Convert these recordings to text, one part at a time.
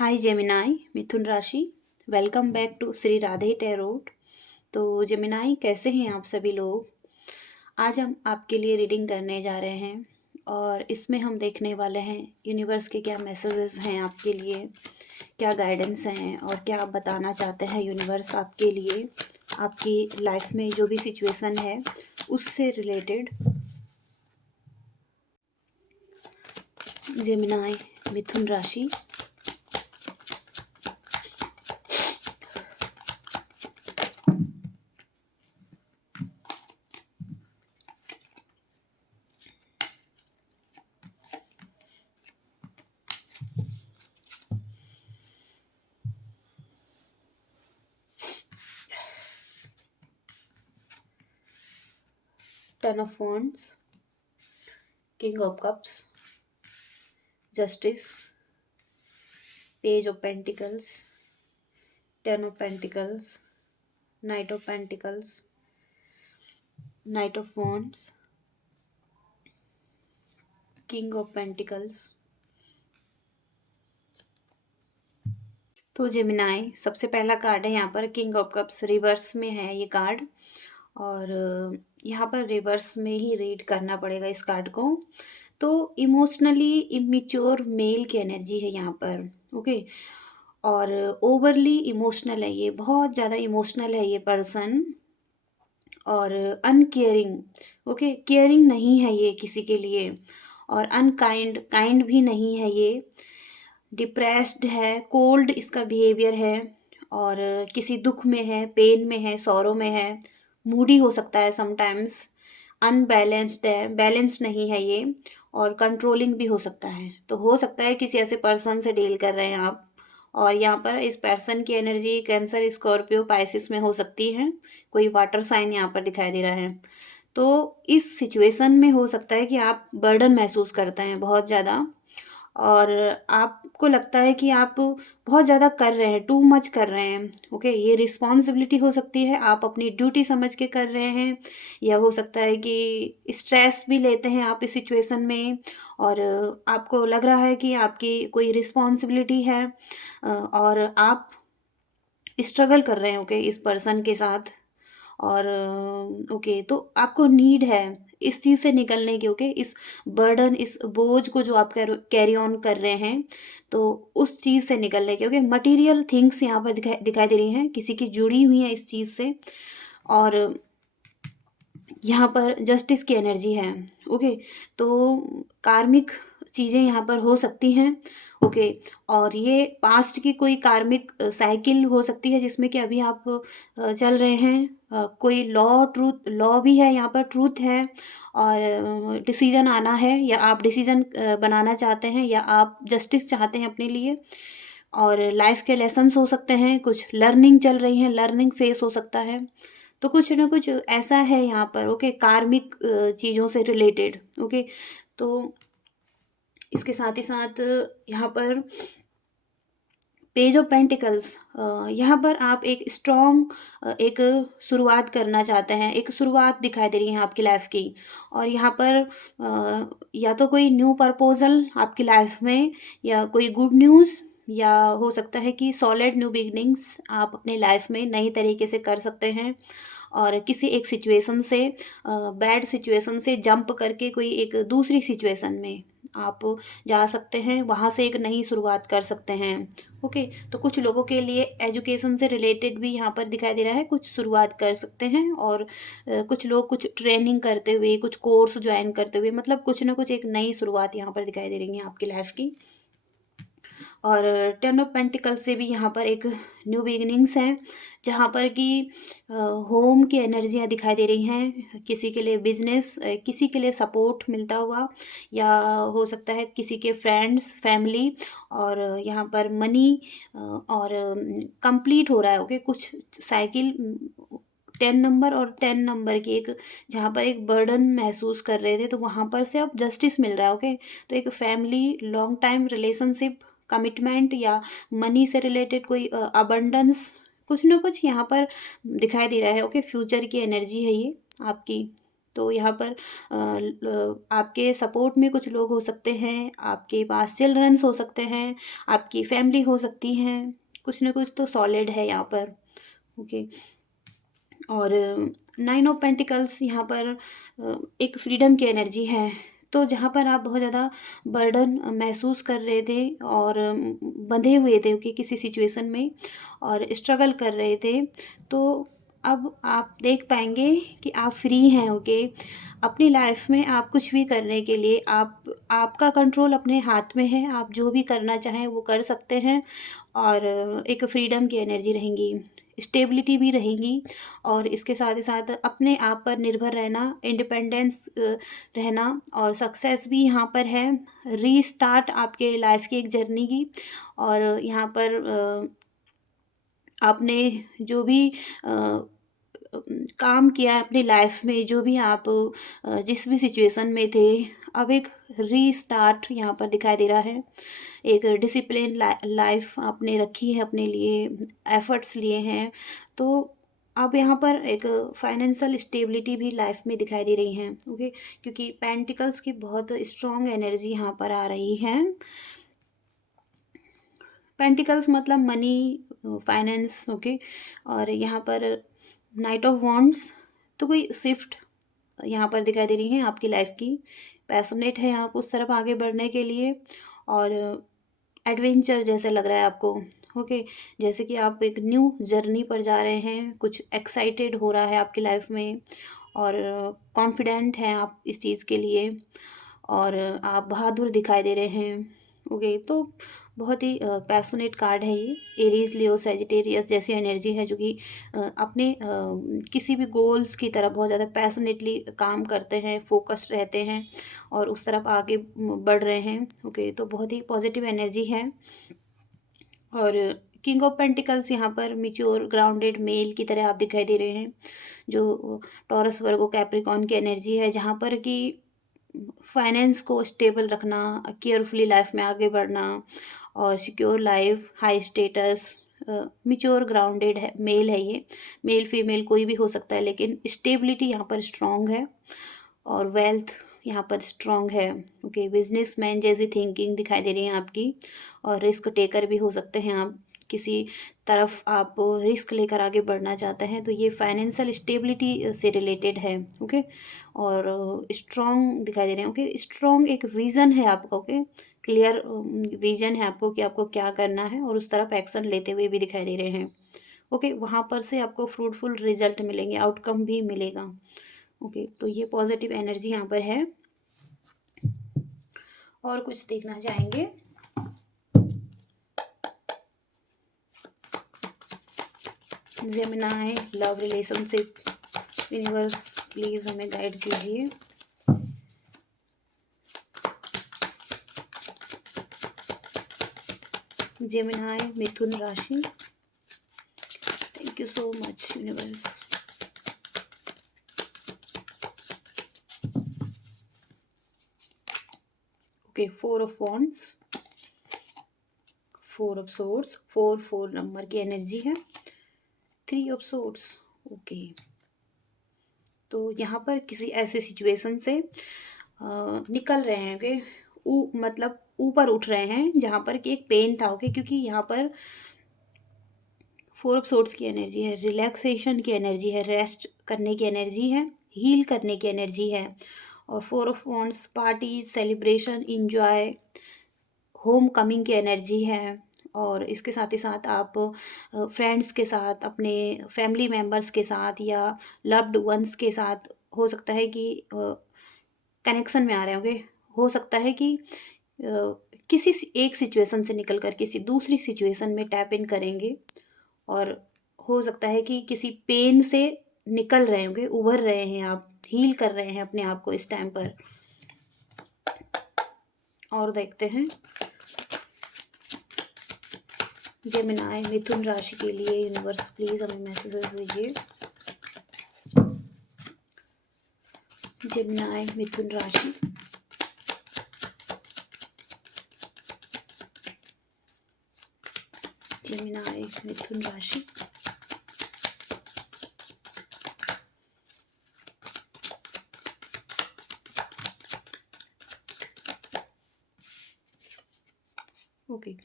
हाय Gemini मिथुन राशि। Welcome back to Shri Radhe tarot. तो जेमिनाई, कैसे हैं आप सभी लोग। आज हम आपके लिए रीडिंग करने जा रहे हैं और इसमें हम देखने वाले हैं यूनिवर्स के क्या मैसेजेस हैं आपके लिए, क्या गाइडेंस हैं और क्या आप बताना चाहते हैं यूनिवर्स आपके लिए, आपकी लाइफ में जो भी सिचुएशन है उससे रिलेटेड। जेमिनाई मिथुन राशि, 10 of Wands, King of Cups, Justice, Page of Pentacles, 10 of Pentacles, Knight of Pentacles, Knight of Wands, King of Pentacles। तो जेमिनाई, सबसे पहला कार्ड है यहाँ पर किंग ऑफ कप्स, रिवर्स में है ये कार्ड। और यहाँ पर रिवर्स में ही रीड करना पड़ेगा इस कार्ड को। तो इमोशनली इमेच्योर मेल की एनर्जी है यहाँ पर, ओके। और ओवरली इमोशनल है ये, बहुत ज़्यादा इमोशनल है ये पर्सन। और अनकेयरिंग, ओके, केयरिंग नहीं है ये किसी के लिए। और अनकाइंड, काइंड भी नहीं है ये। डिप्रेस्ड है, कोल्ड इसका बिहेवियर है। और किसी दुख में है, पेन में है, सौरो में है। मूडी हो सकता है समटाइम्स। अनबैलेंस्ड है, बैलेंस्ड नहीं है ये। और कंट्रोलिंग भी हो सकता है। तो हो सकता है किसी ऐसे पर्सन से डील कर रहे हैं आप। और यहाँ पर इस पर्सन की एनर्जी कैंसर, स्कॉर्पियो, पाइसिस में हो सकती है। कोई वाटर साइन यहाँ पर दिखाई दे रहा है। तो इस सिचुएशन में हो सकता है कि आप बर्डन महसूस करते हैं बहुत ज़्यादा। और आपको लगता है कि आप बहुत ज़्यादा कर रहे हैं, टू मच कर रहे हैं, ओके। ये रिस्पॉन्सिबिलिटी हो सकती है, आप अपनी ड्यूटी समझ के कर रहे हैं। या हो सकता है कि स्ट्रेस भी लेते हैं आप इस सिचुएशन में। और आपको लग रहा है कि आपकी कोई रिस्पॉन्सिबिलिटी है। और आप स्ट्रगल कर रहे हैं, ओके, इस पर्सन के साथ। और ओके, तो आपको नीड है इस चीज़ से निकलने की, ओके। इस बर्डन, इस बोझ को जो आप कैरी ऑन कर रहे हैं, तो उस चीज़ से निकलने की, ओके। मटेरियल थिंग्स यहाँ पर दिखाई दे रही हैं, किसी की जुड़ी हुई हैं इस चीज़ से। और यहाँ पर जस्टिस की एनर्जी है, ओके। तो कार्मिक चीज़ें यहाँ पर हो सकती हैं, ओके। और ये पास्ट की कोई कार्मिक साइकिल हो सकती है जिसमें कि अभी आप चल रहे हैं। कोई लॉ भी है यहाँ पर, ट्रूथ है। और डिसीजन आना है, या आप डिसीजन बनाना चाहते हैं, या आप जस्टिस चाहते हैं अपने लिए। और लाइफ के लेसन्स हो सकते हैं, कुछ लर्निंग चल रही है, लर्निंग फेस हो सकता है। तो कुछ ना कुछ ऐसा है यहाँ पर, ओके, कार्मिक चीज़ों से रिलेटेड, ओके। तो इसके साथ ही साथ यहाँ पर पेज ऑफ पेंटिकल्स, यहाँ पर आप एक स्ट्रॉन्ग एक शुरुआत करना चाहते हैं, एक शुरुआत दिखाई दे रही है आपकी लाइफ की। और यहाँ पर या तो कोई न्यू प्रपोजल आपकी लाइफ में, या कोई गुड न्यूज़, या हो सकता है कि सॉलिड न्यू बिगनिंग्स आप अपनी लाइफ में नई तरीके से कर सकते हैं। और किसी एक सिचुएशन से, बैड सिचुएशन से जंप करके कोई एक दूसरी सिचुएशन में आप जा सकते हैं, वहाँ से एक नई शुरुआत कर सकते हैं, ओके। तो कुछ लोगों के लिए एजुकेशन से रिलेटेड भी यहाँ पर दिखाई दे रहा है, कुछ शुरुआत कर सकते हैं। और कुछ लोग कुछ ट्रेनिंग करते हुए, कुछ कोर्स ज्वाइन करते हुए, मतलब कुछ ना कुछ एक नई शुरुआत यहाँ पर दिखाई दे रही है आपकी लाइफ की। और 10 ऑफ पेंटिकल से भी यहाँ पर एक न्यू बिगिनिंग्स हैं, जहाँ पर कि होम की एनर्जियाँ दिखाई दे रही हैं। किसी के लिए बिजनेस, किसी के लिए सपोर्ट मिलता हुआ, या हो सकता है किसी के फ्रेंड्स, फैमिली। और यहाँ पर मनी और कंप्लीट हो रहा है, ओके। कुछ साइकिल 10 नंबर और 10 नंबर की एक, जहाँ पर एक बर्डन महसूस कर रहे थे, तो वहाँ पर से अब जस्टिस मिल रहा है, ओके। तो एक family, long time relationship, commitment, या मनी से रिलेटेड कोई अबंडेंस, कुछ ना कुछ यहाँ पर दिखाई दे रहा है, ओके। फ्यूचर की एनर्जी है ये आपकी। तो यहाँ पर आपके सपोर्ट में कुछ लोग हो सकते हैं, आपके पास चिल्ड्रंस हो सकते हैं, आपकी फैमिली हो सकती हैं, कुछ ना कुछ तो सॉलिड है यहाँ पर। ओके। और 9 ऑफ पेंटिकल्स यहाँ पर एक फ्रीडम की एनर्जी है। तो जहाँ पर आप बहुत ज़्यादा बर्डन महसूस कर रहे थे और बंधे हुए थे कि किसी सिचुएशन में और स्ट्रगल कर रहे थे, तो अब आप देख पाएंगे कि आप फ्री हैं। ओके। अपनी लाइफ में आप कुछ भी करने के लिए आपका कंट्रोल अपने हाथ में है, आप जो भी करना चाहें वो कर सकते हैं। और एक फ्रीडम की एनर्जी रहेंगी, स्टेबिलिटी भी रहेगी, और इसके साथ ही साथ अपने आप पर निर्भर रहना, इंडिपेंडेंस रहना, और सक्सेस भी यहाँ पर है। रीस्टार्ट आपके लाइफ की एक जर्नी की। और यहाँ पर आपने जो भी काम किया है अपनी लाइफ में, जो भी आप जिस भी सिचुएशन में थे, अब एक रीस्टार्ट यहाँ पर दिखाई दे रहा है। एक डिसिप्लिन लाइफ आपने रखी है अपने लिए, एफर्ट्स लिए हैं, तो अब यहाँ पर एक फाइनेंशियल स्टेबिलिटी भी लाइफ में दिखाई दे रही है। ओके। क्योंकि पेंटिकल्स की बहुत स्ट्रॉन्ग एनर्जी यहाँ पर आ रही है। पेंटिकल्स मतलब मनी, फाइनेंस। ओके। और यहाँ पर नाइट ऑफ वॉन्ड्स, तो कोई शिफ्ट यहाँ पर दिखाई दे रही है आपकी लाइफ की। पैशनेट है आप उस तरफ आगे बढ़ने के लिए, और एडवेंचर जैसे लग रहा है आपको। ओके। जैसे कि आप एक न्यू जर्नी पर जा रहे हैं, कुछ एक्साइटेड हो रहा है आपकी लाइफ में, और कॉन्फिडेंट हैं आप इस चीज़ के लिए, और आप बहादुर दिखाई दे रहे हैं। ओके। तो बहुत ही पैशनेट कार्ड है ये। एरीज, लियो, सेजिटेरियस जैसी एनर्जी है, जो कि अपने किसी भी गोल्स की तरफ बहुत ज़्यादा पैशनेटली काम करते हैं, फोकस्ड रहते हैं और उस तरफ आगे बढ़ रहे हैं। ओके। तो बहुत ही पॉजिटिव एनर्जी है। और किंग ऑफ पेंटिकल्स यहाँ पर मिच्योर ग्राउंडेड मेल की तरह आप दिखाई दे रहे हैं, जो टॉरस, वर्गो, कैप्रिकॉन की एनर्जी है, जहाँ पर कि फाइनेंस को स्टेबल रखना, केयरफुली लाइफ में आगे बढ़ना, और secure life, high status, mature grounded है, मेल है ये। मेल फीमेल कोई भी हो सकता है, लेकिन स्टेबिलिटी यहाँ पर स्ट्रॉन्ग है, और वेल्थ यहाँ पर स्ट्रॉन्ग है। ओके। बिजनेसमैन जैसी थिंकिंग दिखाई दे रही है आपकी, और रिस्क टेकर भी हो सकते हैं आप, किसी तरफ आप रिस्क लेकर आगे बढ़ना चाहते हैं, तो ये फाइनेंशियल स्टेबिलिटी से रिलेटेड है। ओके। और स्ट्रॉन्ग दिखाई दे रहे हैं। ओके। स्ट्रॉन्ग एक विज़न है आपका। ओके। क्लियर विजन है आपको कि आपको क्या करना है, और उस तरफ एक्शन लेते हुए भी दिखाई दे रहे हैं। ओके। वहाँ पर से आपको फ्रूटफुल रिजल्ट मिलेंगे, आउटकम भी मिलेगा। ओके। तो ये पॉजिटिव एनर्जी यहाँ पर है। और कुछ देखना चाहेंगे? Gemini, love, relationship, universe please हमें गाइड कीजिए। जेमिनाई, मिथुन राशि। Thank you so much universe. Okay. 4 of wands, 4 of swords, 4 number की एनर्जी है। 3 ऑफ सोर्ड्स। ओके। तो यहाँ पर किसी ऐसे सिचुएशन से निकल रहे हैं कि मतलब ऊपर उठ रहे हैं, जहाँ पर कि एक पेन था। ओके। क्योंकि यहाँ पर 4 ऑफ सोर्ड्स की एनर्जी है, रिलैक्सेशन की एनर्जी है, रेस्ट करने की एनर्जी है, हील करने की एनर्जी है। और 4 of wands, party, celebration, enjoy, home coming की एनर्जी है। और इसके साथ ही साथ आप फ्रेंड्स के साथ, अपने फैमिली मेम्बर्स के साथ, या लव्ड वंस के साथ हो सकता है कि कनेक्शन में आ रहे होंगे। हो सकता है कि किसी एक सिचुएशन से निकल कर किसी दूसरी सिचुएशन में टैप इन करेंगे, और हो सकता है कि किसी पेन से निकल रहे होंगे, उभर रहे हैं आप, हील कर रहे हैं अपने आप को इस टाइम पर। और देखते हैं जेमिनाई, मिथुन राशि के लिए यूनिवर्स प्लीज हमें मैसेजेस दीजिए। जेमिनाई, मिथुन राशि। जेमिनाई, मिथुन राशि। Okay,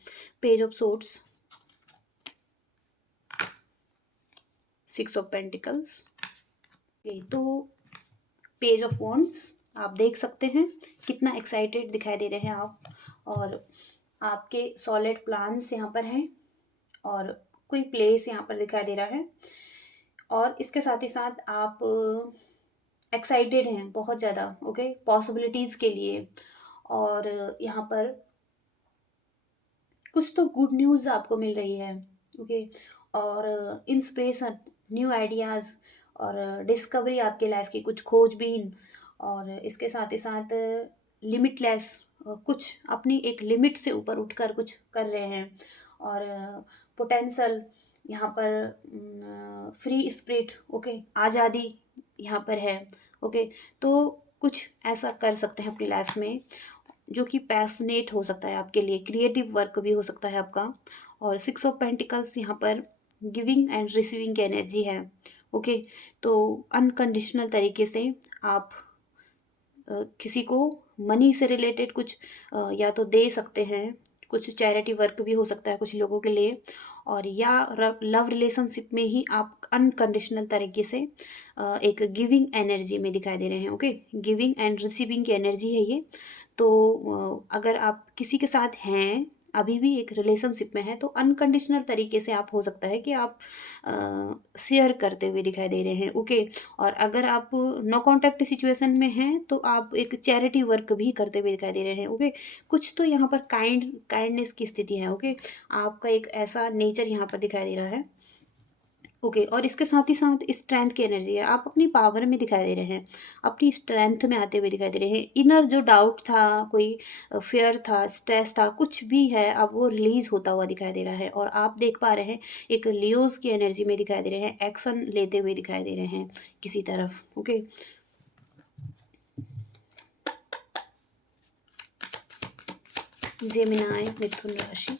page of swords, 6 of pentacles. Okay, तो पेज ऑफ वॉन्ड्स आप देख सकते हैं कितना एक्साइटेड दिखाई दे रहे हैं आप, और आपके सॉलिड प्लान्स यहाँ पर हैं, और कोई प्लेस यहाँ पर दिखाई दे रहा है, और इसके साथ ही साथ आप एक्साइटेड हैं बहुत ज़्यादा, ओके, पॉसिबिलिटीज़ के लिए। और यहाँ पर कुछ तो गुड न्यूज़ आपको मिल रही है, ओके, और इंस्पिरेशन, न्यू आइडियाज़ और डिस्कवरी आपके लाइफ की, कुछ खोजबीन, और इसके साथ ही साथ लिमिटलेस, कुछ अपनी एक लिमिट से ऊपर उठकर कुछ कर रहे हैं, और पोटेंशियल यहाँ पर फ्री स्पिरिट, ओके, आज़ादी यहाँ पर है, ओके। तो कुछ ऐसा कर सकते हैं अपनी लाइफ में जो कि पैशनेट हो सकता है आपके लिए, क्रिएटिव वर्क भी हो सकता है आपका। और 6 ऑफ पेंटिकल्स यहाँ पर गिविंग एंड रिसीविंग की एनर्जी है, ओके। तो अनकंडीशनल तरीके से आप किसी को मनी से रिलेटेड कुछ या तो दे सकते हैं, कुछ चैरिटी वर्क भी हो सकता है कुछ लोगों के लिए, और या लव रिलेशनशिप में ही आप अनकंडीशनल तरीके से एक गिविंग एनर्जी में दिखाई दे रहे हैं, ओके। गिविंग एंड रिसीविंग की एनर्जी है ये। तो अगर आप किसी के साथ हैं, अभी भी एक रिलेशनशिप में है, तो अनकंडीशनल तरीके से आप, हो सकता है कि आप शेयर करते हुए दिखाई दे रहे हैं, ओके। और अगर आप नो कांटेक्ट सिचुएशन में हैं तो आप एक चैरिटी वर्क भी करते हुए दिखाई दे रहे हैं, ओके। कुछ तो यहाँ पर काइंडनेस की स्थिति है, ओके। आपका एक ऐसा नेचर यहाँ पर दिखाई दे रहा है, ओके। और इसके साथ ही साथ स्ट्रेंथ की एनर्जी है, आप अपनी पावर में दिखाई दे रहे हैं, अपनी स्ट्रेंथ में आते हुए दिखाई दे रहे हैं। इनर जो डाउट था, कोई फियर था, स्ट्रेस था, कुछ भी है, अब वो रिलीज होता हुआ दिखाई दे रहा है। और आप देख पा रहे हैं एक लियोज की एनर्जी में दिखाई दे रहे हैं, एक्शन लेते हुए दिखाई दे रहे हैं किसी तरफ, ओके। जेमिनाई, मिथुन राशि,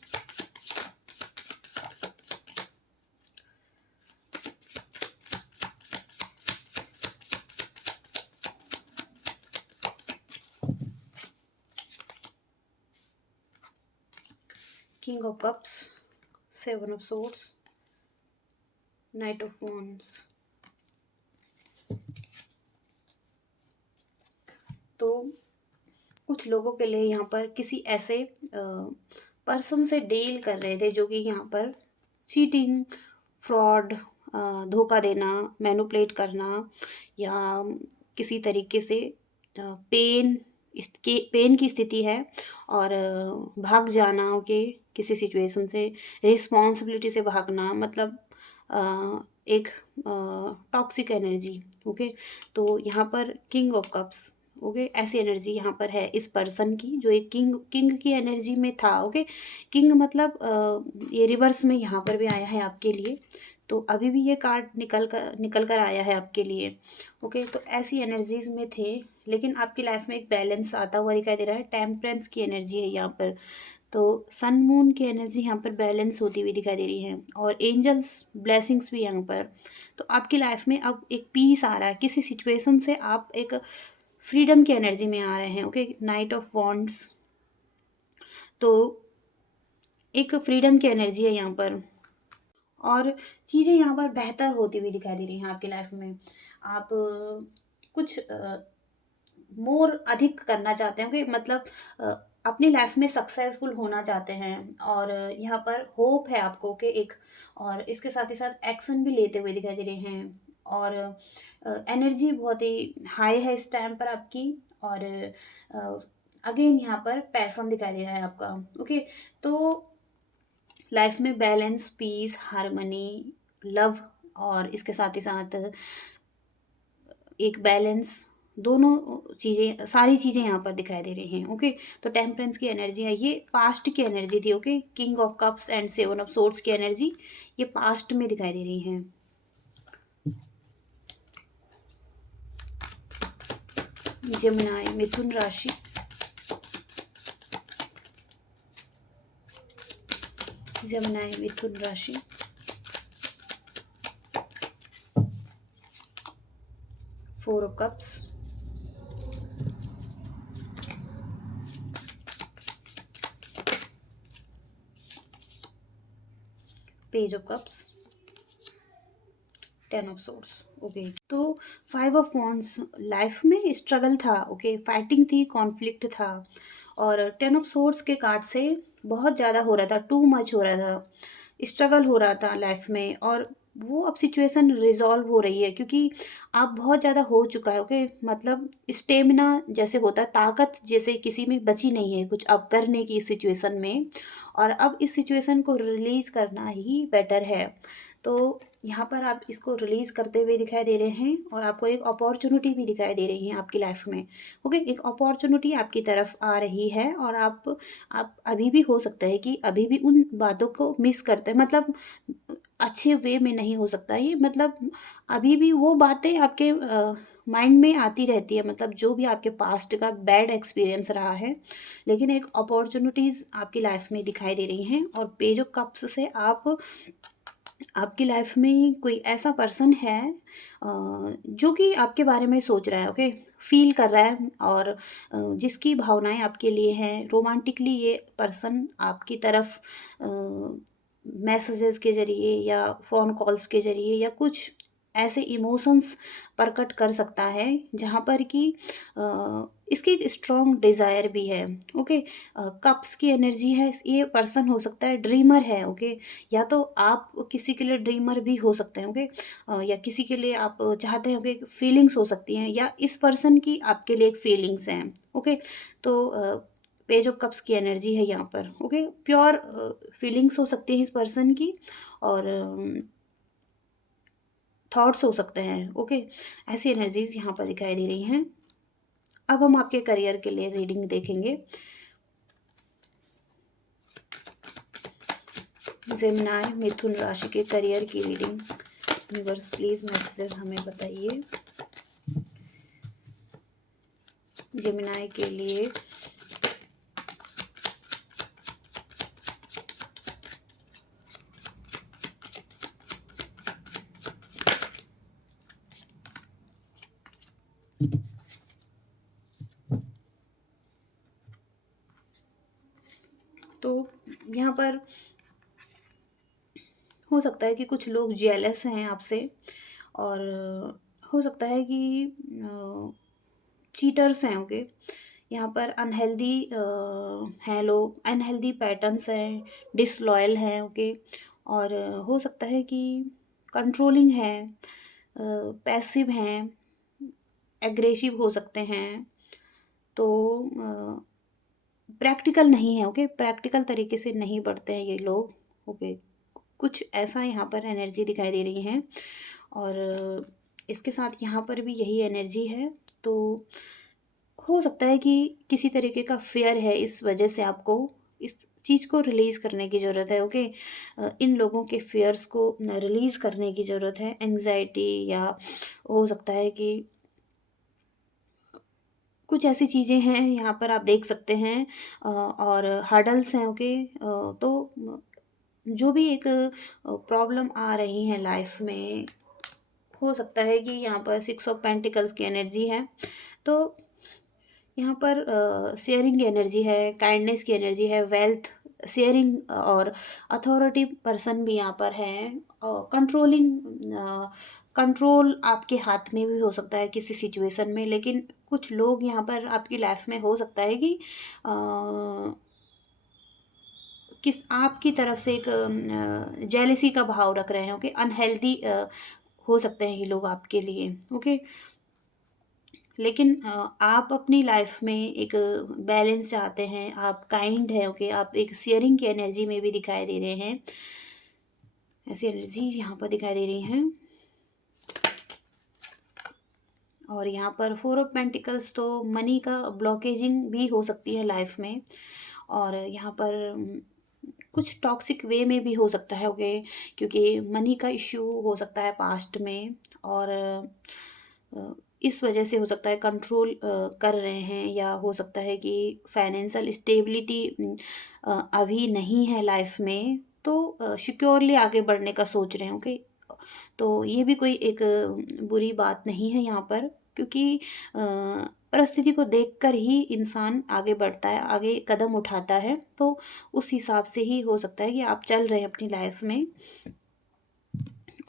king of cups, 7 of swords, night of wands. तो कुछ लोगों के लिए यहाँ पर किसी ऐसे पर्सन से डील कर रहे थे जो कि यहाँ पर चीटिंग, फ्रॉड, धोखा देना, मैनिपुलेट करना, या किसी तरीके से पेन, इसके पेन की स्थिति है, और भाग जाना, ओके, किसी सिचुएशन से, रिस्पॉन्सिबिलिटी से भागना, मतलब एक टॉक्सिक एनर्जी, ओके। तो यहाँ पर किंग ऑफ कप्स, ओके, ऐसी एनर्जी यहाँ पर है इस पर्सन की, जो एक किंग की एनर्जी में था, ओके। किंग मतलब ये रिवर्स में यहाँ पर भी आया है आपके लिए, तो अभी भी ये कार्ड निकल कर आया है आपके लिए, ओके। तो ऐसी एनर्जीज में थे, लेकिन आपकी लाइफ में एक बैलेंस आता हुआ दिखाई दे रहा है, टेम्परेंस की एनर्जी है यहाँ पर। तो सन मून की एनर्जी यहाँ पर बैलेंस होती हुई दिखाई दे रही है, और एंजल्स ब्लेसिंग्स भी यहाँ पर। तो आपकी लाइफ में अब एक पीस आ रहा है, किसी सिचुएशन से आप एक फ्रीडम की एनर्जी में आ रहे हैं, ओके। नाइट ऑफ वॉन्ड्स, तो एक फ्रीडम की एनर्जी है यहाँ पर, और चीज़ें यहाँ पर बेहतर होती हुई दिखाई दे रही हैं आपकी लाइफ में। आप कुछ मोर अधिक करना चाहते हैं, कि मतलब अपनी लाइफ में सक्सेसफुल होना चाहते हैं, और यहाँ पर होप है आपको कि एक, और इसके साथ ही साथ एक्शन भी लेते हुए दिखाई दे रहे हैं, और एनर्जी बहुत ही हाई है इस टाइम पर आपकी, और अगेन यहाँ पर पैशन दिखाई दे रहा है आपका, ओके। तो लाइफ में बैलेंस, पीस, हार्मनी, लव, और इसके साथ ही साथ एक बैलेंस, दोनों चीज़ें, सारी चीज़ें यहाँ पर दिखाई दे रही हैं, ओके। तो टेम्परेंस की एनर्जी है, ये पास्ट की एनर्जी थी, okay. King of cups and 7 of swords की एनर्जी ये पास्ट में दिखाई दे रही हैं। जेमिनाई, मिथुन राशि, जेमिनाई, मिथुन राशि, 4 of cups, page of cups, 10 of source. Okay, तो 5 ऑफ वॉन्ड्स लाइफ में स्ट्रगल था, ओके, फाइटिंग थी, कॉन्फ्लिक्ट था। और 10 ऑफ सोर्स के कार्ड से बहुत ज़्यादा हो रहा था, टू मच हो रहा था, स्ट्रगल हो रहा था लाइफ में। और वो अब सिचुएशन रिजॉल्व हो रही है, क्योंकि आप बहुत ज़्यादा हो चुका है, ओके। मतलब स्टेमिना जैसे होता है, ताकत जैसे किसी में बची नहीं है कुछ अब करने की इस सिचुएशन में। और अब इस सिचुएशन को रिलीज़ करना ही बेटर है। तो यहाँ पर आप इसको रिलीज़ करते हुए दिखाई दे रहे हैं, और आपको एक अपॉर्चुनिटी भी दिखाई दे रही है आपकी लाइफ में, ओके। एक अपॉर्चुनिटी आपकी तरफ आ रही है, और आप अभी भी हो सकता है कि अभी भी उन बातों को मिस करते हैं, मतलब अच्छे वे में नहीं हो सकता ये, मतलब अभी भी वो बातें आपके माइंड में आती रहती है, मतलब जो भी आपके पास्ट का बैड एक्सपीरियंस रहा है। लेकिन एक अपॉर्चुनिटीज़ आपकी लाइफ में दिखाई दे रही हैं। और पेज ऑफ कप्स से आपकी लाइफ में कोई ऐसा पर्सन है जो कि आपके बारे में सोच रहा है, ओके, फील कर रहा है, और जिसकी भावनाएं आपके लिए हैं। रोमांटिकली ये पर्सन आपकी तरफ मैसेजेस के ज़रिए या फ़ोन कॉल्स के ज़रिए या कुछ ऐसे इमोशंस प्रकट कर सकता है, जहाँ पर कि इसकी एक स्ट्रॉन्ग डिज़ायर भी है, ओके। कप्स की एनर्जी है, ये पर्सन हो सकता है ड्रीमर है, ओके। या तो आप किसी के लिए ड्रीमर भी हो सकते हैं, ओके। या किसी के लिए आप चाहते हैं, ओके, फीलिंग्स हो सकती हैं, या इस पर्सन की आपके लिए एक फीलिंग्स हैं, ओके। तो पेज ऑफ कप्स की एनर्जी है यहाँ पर, ओके। प्योर फीलिंग्स हो सकती है इस पर्सन की, और थॉट्स हो सकते हैं, ओके। ऐसी एनर्जीज यहाँ पर दिखाई दे रही हैं। अब हम आपके करियर के लिए रीडिंग देखेंगे। जेमिनाई मिथुन राशि के करियर की रीडिंग। यूनिवर्स प्लीज मैसेजेस हमें बताइए जेमिनाई के लिए। तो यहाँ पर हो सकता है कि कुछ लोग जेलस हैं आपसे, और हो सकता है कि चीटर्स हैं, ओके। यहाँ पर अनहेल्दी हैं लोग, अनहेल्दी पैटर्न्स हैं, डिसलॉयल हैं, ओके। और हो सकता है कि कंट्रोलिंग है, पैसिव हैं, एग्रेसिव हो सकते हैं। तो प्रैक्टिकल नहीं है, ओके, प्रैक्टिकल तरीके से नहीं बढ़ते हैं ये लोग, ओके। कुछ ऐसा यहाँ पर एनर्जी दिखाई दे रही है, और इसके साथ यहाँ पर भी यही एनर्जी है। तो हो सकता है कि किसी तरीके का फेयर है, इस वजह से आपको इस चीज़ को रिलीज़ करने की ज़रूरत है, ओके। इन लोगों के फेयर्स को रिलीज़ करने की ज़रूरत है, एंग्जाइटी, या हो सकता है कि कुछ ऐसी चीज़ें हैं यहाँ पर आप देख सकते हैं, और हर्डल्स हैं, ओके। तो जो भी एक प्रॉब्लम आ रही है लाइफ में, हो सकता है कि यहाँ पर 6 ऑफ पेंटिकल्स की एनर्जी है। तो यहाँ पर शेयरिंग की एनर्जी है, काइंडनेस की एनर्जी है, वेल्थ शेयरिंग, और अथॉरिटी पर्सन भी यहाँ पर हैं। कंट्रोलिंग, कंट्रोल आपके हाथ में भी हो सकता है किसी सिचुएशन में। लेकिन कुछ लोग यहाँ पर आपकी लाइफ में हो सकता है कि किस आपकी तरफ से एक जेलेसी का भाव रख रहे हैं, ओके। अनहेल्दी हो सकते हैं ये लोग आपके लिए, ओके। लेकिन आप अपनी लाइफ में एक बैलेंस चाहते हैं, आप काइंड है, ओके। आप एक शेयरिंग की एनर्जी में भी दिखाई दे रहे हैं, ऐसी एनर्जी यहाँ पर दिखाई दे रही हैं। और यहाँ पर 4 ऑफ पेंटिकल्स, तो मनी का ब्लॉकेजिंग भी हो सकती है लाइफ में। और यहाँ पर कुछ टॉक्सिक वे में भी हो सकता है, ओके, क्योंकि मनी का इश्यू हो सकता है पास्ट में। और इस वजह से हो सकता है कंट्रोल कर रहे हैं, या हो सकता है कि फाइनेंशियल स्टेबिलिटी अभी नहीं है लाइफ में, तो सिक्योरली आगे बढ़ने का सोच रहे हैं, ओके। तो ये भी कोई एक बुरी बात नहीं है यहाँ पर, क्योंकि परिस्थिति को देखकर ही इंसान आगे बढ़ता है, आगे कदम उठाता है। तो उस हिसाब से ही हो सकता है कि आप चल रहे हैं अपनी लाइफ में,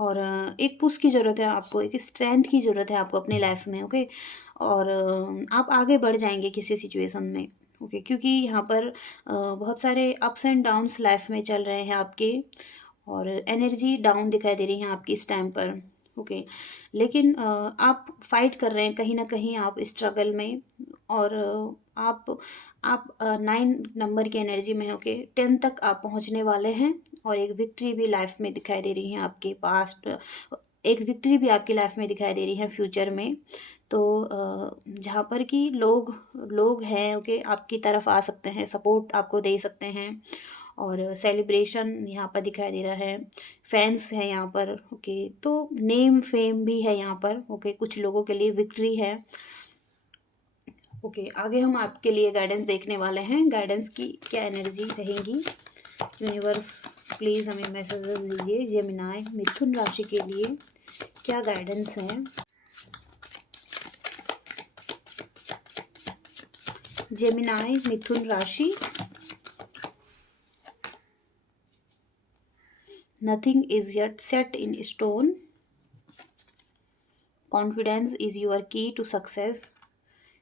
और एक पुश की ज़रूरत है आपको, एक स्ट्रेंथ की ज़रूरत है आपको अपनी लाइफ में, ओके। और आप आगे बढ़ जाएंगे किसी सिचुएशन में, ओके, क्योंकि यहाँ पर बहुत सारे अप्स एंड डाउन्स लाइफ में चल रहे हैं आपके, और एनर्जी डाउन दिखाई दे रही है आपकी इस टाइम पर, ओके। लेकिन आप फाइट कर रहे हैं कहीं ना कहीं, आप स्ट्रगल में, और आप 9 नंबर की एनर्जी में, ओके, 10 तक आप पहुंचने वाले हैं, और एक विक्ट्री भी लाइफ में दिखाई दे रही है आपके पास्ट, एक विक्ट्री भी आपकी लाइफ में दिखाई दे रही है फ्यूचर में। तो जहाँ पर कि लोग लोग हैं, ओके, आपकी तरफ आ सकते हैं, सपोर्ट आपको दे सकते हैं, और सेलिब्रेशन यहाँ पर दिखाई दे रहा है, फैंस हैं यहाँ पर, ओके। तो नेम फेम भी है यहाँ पर, ओके, कुछ लोगों के लिए विक्ट्री है, ओके। आगे हम आपके लिए गाइडेंस देखने वाले हैं, गाइडेंस की क्या एनर्जी रहेगी। यूनिवर्स प्लीज़ हमें मैसेजेस दीजिए, जेमिनाई मिथुन राशि के लिए क्या गाइडेंस है। जेमिनाई मिथुन राशि, nothing is yet set in stone, confidence is your key to success,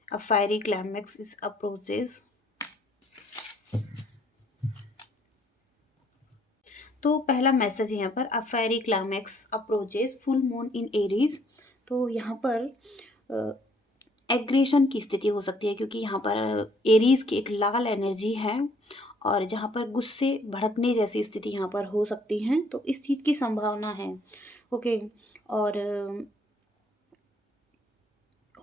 a fiery climax is approaches। तो पहला मैसेज यहाँ पर, a fiery climax approaches, full moon in Aries. तो यहाँ पर एग्रेशन की स्थिति हो सकती है, क्योंकि यहाँ पर एरीज की एक लाल एनर्जी है, और जहाँ पर गुस्से भड़कने जैसी स्थिति यहाँ पर हो सकती है, तो इस चीज़ की संभावना है, ओके। और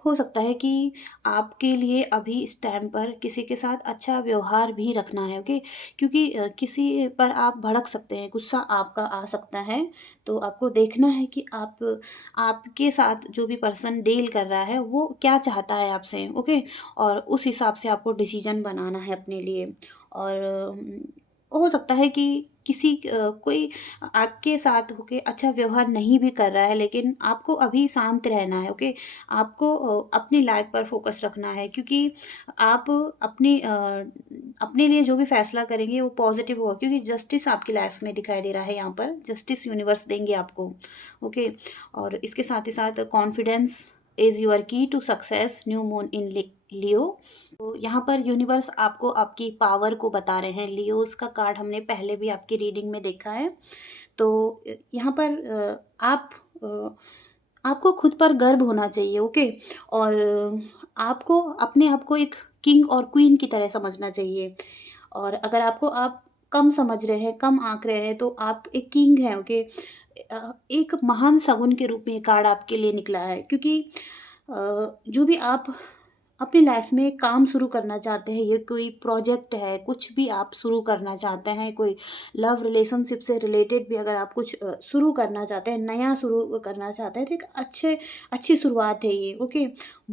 हो सकता है कि आपके लिए अभी इस टाइम पर किसी के साथ अच्छा व्यवहार भी रखना है, ओके, क्योंकि किसी पर आप भड़क सकते हैं, गुस्सा आपका आ सकता है। तो आपको देखना है कि आपके साथ जो भी पर्सन डील कर रहा है वो क्या चाहता है आपसे, ओके, और उस हिसाब से आपको डिसीजन बनाना है अपने लिए। और हो सकता है कि कोई आपके साथ होके अच्छा व्यवहार नहीं भी कर रहा है, लेकिन आपको अभी शांत रहना है, ओके। आपको अपनी लाइफ पर फोकस रखना है, क्योंकि आप अपने लिए जो भी फैसला करेंगे वो पॉजिटिव होगा, क्योंकि जस्टिस आपकी लाइफ में दिखाई दे रहा है, यहाँ पर जस्टिस यूनिवर्स देंगे आपको, ओके। और इसके साथ ही साथ confidence is your key to success, new moon in Leo. तो यहाँ पर यूनिवर्स आपको आपकी पावर को बता रहे हैं। लियोस का कार्ड हमने पहले भी आपकी रीडिंग में देखा है। तो यहाँ पर आपको खुद पर गर्व होना चाहिए, ओके। और आपको अपने आप को एक किंग और क्वीन की तरह समझना चाहिए। और अगर आप कम समझ रहे हैं, कम आंक रहे हैं, तो आप एक किंग हैं, ओके। एक महान सगुन के रूप में ये कार्ड आपके लिए निकला है, क्योंकि जो भी आप अपनी लाइफ में काम शुरू करना चाहते हैं, ये कोई प्रोजेक्ट है, कुछ भी आप शुरू करना चाहते हैं, कोई लव रिलेशनशिप से रिलेटेड भी अगर आप कुछ शुरू करना चाहते हैं, नया शुरू करना चाहते हैं, तो एक अच्छी शुरुआत है ये, ओके।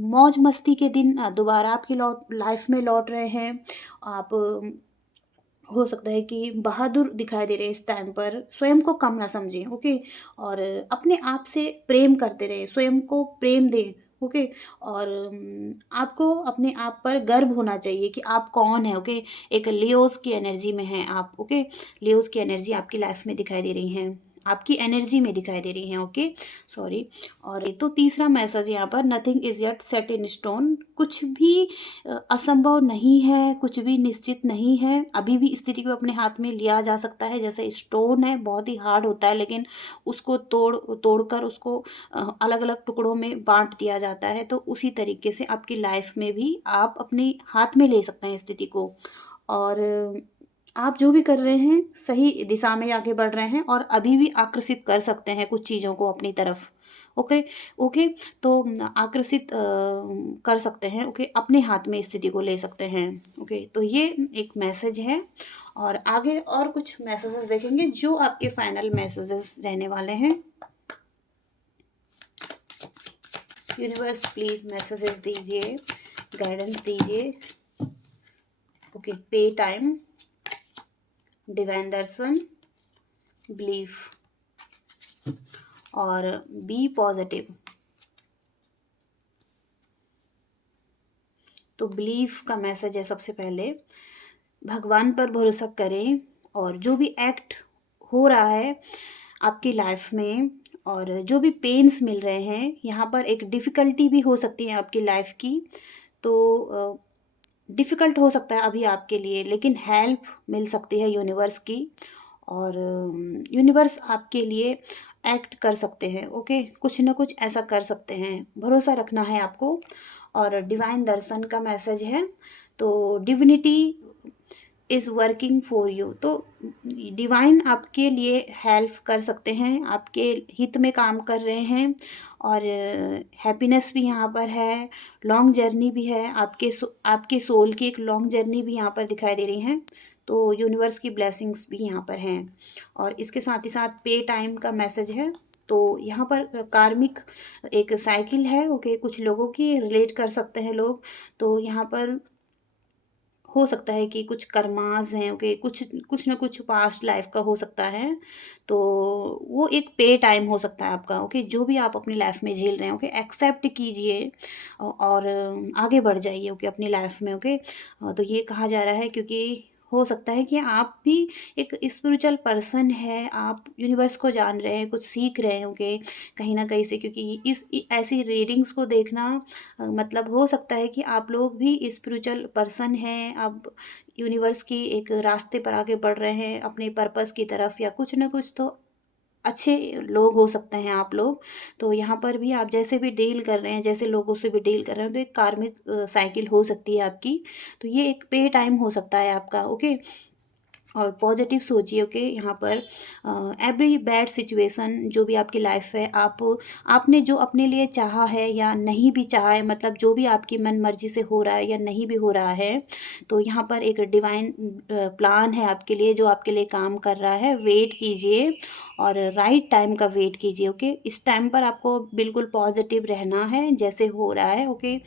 मौज मस्ती के दिन दोबारा आपकी लाइफ में लौट रहे हैं आप। हो सकता है कि बहादुर दिखाई दे रहे हैं इस टाइम पर, स्वयं को कम ना समझें, ओके। और अपने आप से प्रेम करते रहें, स्वयं को प्रेम दें, ओके। और आपको अपने आप पर गर्व होना चाहिए कि आप कौन है, ओके। एक लियोस की एनर्जी में हैं आप, ओके। लियोस की एनर्जी आपकी लाइफ में दिखाई दे रही हैं, आपकी एनर्जी में दिखाई दे रही हैं, ओके, सॉरी। और तो तीसरा मैसेज यहाँ पर, nothing is yet set in stone, कुछ भी असंभव नहीं है, कुछ भी निश्चित नहीं है, अभी भी स्थिति को अपने हाथ में लिया जा सकता है। जैसे स्टोन है, बहुत ही हार्ड होता है, लेकिन उसको तोड़कर उसको अलग अलग टुकड़ों में बांट दिया जाता है। तो उसी तरीके से आपकी लाइफ में भी आप अपने हाथ में ले सकते हैं स्थिति को। और आप जो भी कर रहे हैं सही दिशा में आगे बढ़ रहे हैं, और अभी भी आकर्षित कर सकते हैं कुछ चीज़ों को अपनी तरफ, ओके। ओके, तो आकर्षित कर सकते हैं, ओके, अपने हाथ में स्थिति को ले सकते हैं, ओके। तो ये एक मैसेज है, और आगे और कुछ मैसेजेस देखेंगे जो आपके फाइनल मैसेजेस रहने वाले हैं। यूनिवर्स प्लीज मैसेजेस दीजिए, गाइडेंस दीजिए, ओके। पे टाइम, डिवाइन दर्शन, बिलीफ, और बी पॉजिटिव। तो बिलीफ का मैसेज है सबसे पहले, भगवान पर भरोसा करें और जो भी एक्ट हो रहा है आपकी लाइफ में और जो भी पेन्स मिल रहे हैं, यहाँ पर एक डिफ़िकल्टी भी हो सकती है आपकी लाइफ की, तो डिफ़िकल्ट हो सकता है अभी आपके लिए, लेकिन हेल्प मिल सकती है यूनिवर्स की और यूनिवर्स आपके लिए एक्ट कर सकते हैं। ओके, कुछ ना कुछ ऐसा कर सकते हैं, भरोसा रखना है आपको। और डिवाइन दर्शन का मैसेज है, तो divinity is working for you, तो डिवाइन आपके लिए हेल्प कर सकते हैं, आपके हित में काम कर रहे हैं और हैप्पीनेस भी यहाँ पर है, लॉन्ग जर्नी भी है, आपके सोल की एक लॉन्ग जर्नी भी यहाँ पर दिखाई दे रही है, तो यूनिवर्स की ब्लेसिंग्स भी यहाँ पर हैं। और इसके साथ ही साथ पे टाइम का मैसेज है, तो यहाँ पर कार्मिक एक साइकिल है। ओके, कुछ लोगों की रिलेट कर सकते हैं लोग, तो यहाँ पर हो सकता है कि कुछ कर्मास हैं। ओके, कुछ कुछ ना कुछ पास्ट लाइफ का हो सकता है, तो वो एक पे टाइम हो सकता है आपका। ओके, जो भी आप अपनी लाइफ में झेल रहे हैं, ओके, एक्सेप्ट कीजिए और आगे बढ़ जाइए। ओके, अपनी लाइफ में। ओके, तो ये कहा जा रहा है क्योंकि हो सकता है कि आप भी एक स्पिरिचुअल पर्सन है, आप यूनिवर्स को जान रहे हैं, कुछ सीख रहे हैं। ओके, कहीं ना कहीं से, क्योंकि ऐसी रीडिंग्स को देखना मतलब हो सकता है कि आप लोग भी स्पिरिचुअल पर्सन हैं, आप यूनिवर्स की एक रास्ते पर आगे बढ़ रहे हैं अपने पर्पस की तरफ, या कुछ ना कुछ तो अच्छे लोग हो सकते हैं आप लोग। तो यहाँ पर भी आप जैसे भी डील कर रहे हैं, जैसे लोगों से भी डील कर रहे हैं, तो एक कार्मिक साइकिल हो सकती है आपकी, तो ये एक पे टाइम हो सकता है आपका। ओके, और पॉजिटिव सोचिए। ओके, यहाँ पर एवरी बैड सिचुएशन जो भी आपकी लाइफ है, आपने जो अपने लिए चाहा है या नहीं भी चाहा है, मतलब जो भी आपकी मन मर्जी से हो रहा है या नहीं भी हो रहा है, तो यहाँ पर एक डिवाइन प्लान है आपके लिए जो आपके लिए काम कर रहा है। वेट कीजिए और राइट टाइम का वेट कीजिए। ओके, इस टाइम पर आपको बिल्कुल पॉजिटिव रहना है, जैसे हो रहा है। ओके,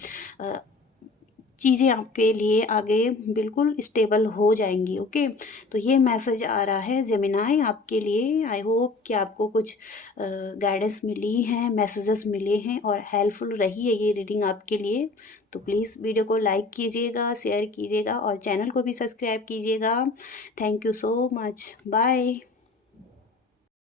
चीज़ें आपके लिए आगे बिल्कुल स्टेबल हो जाएंगी। ओके, तो ये मैसेज आ रहा है जेमिनाई आपके लिए। आई होप कि आपको कुछ गाइडेंस मिली है, मैसेजेस मिले हैं और हेल्पफुल रही है ये रीडिंग आपके लिए। तो प्लीज़ वीडियो को लाइक कीजिएगा, शेयर कीजिएगा और चैनल को भी सब्सक्राइब कीजिएगा। Thank you so much, bye.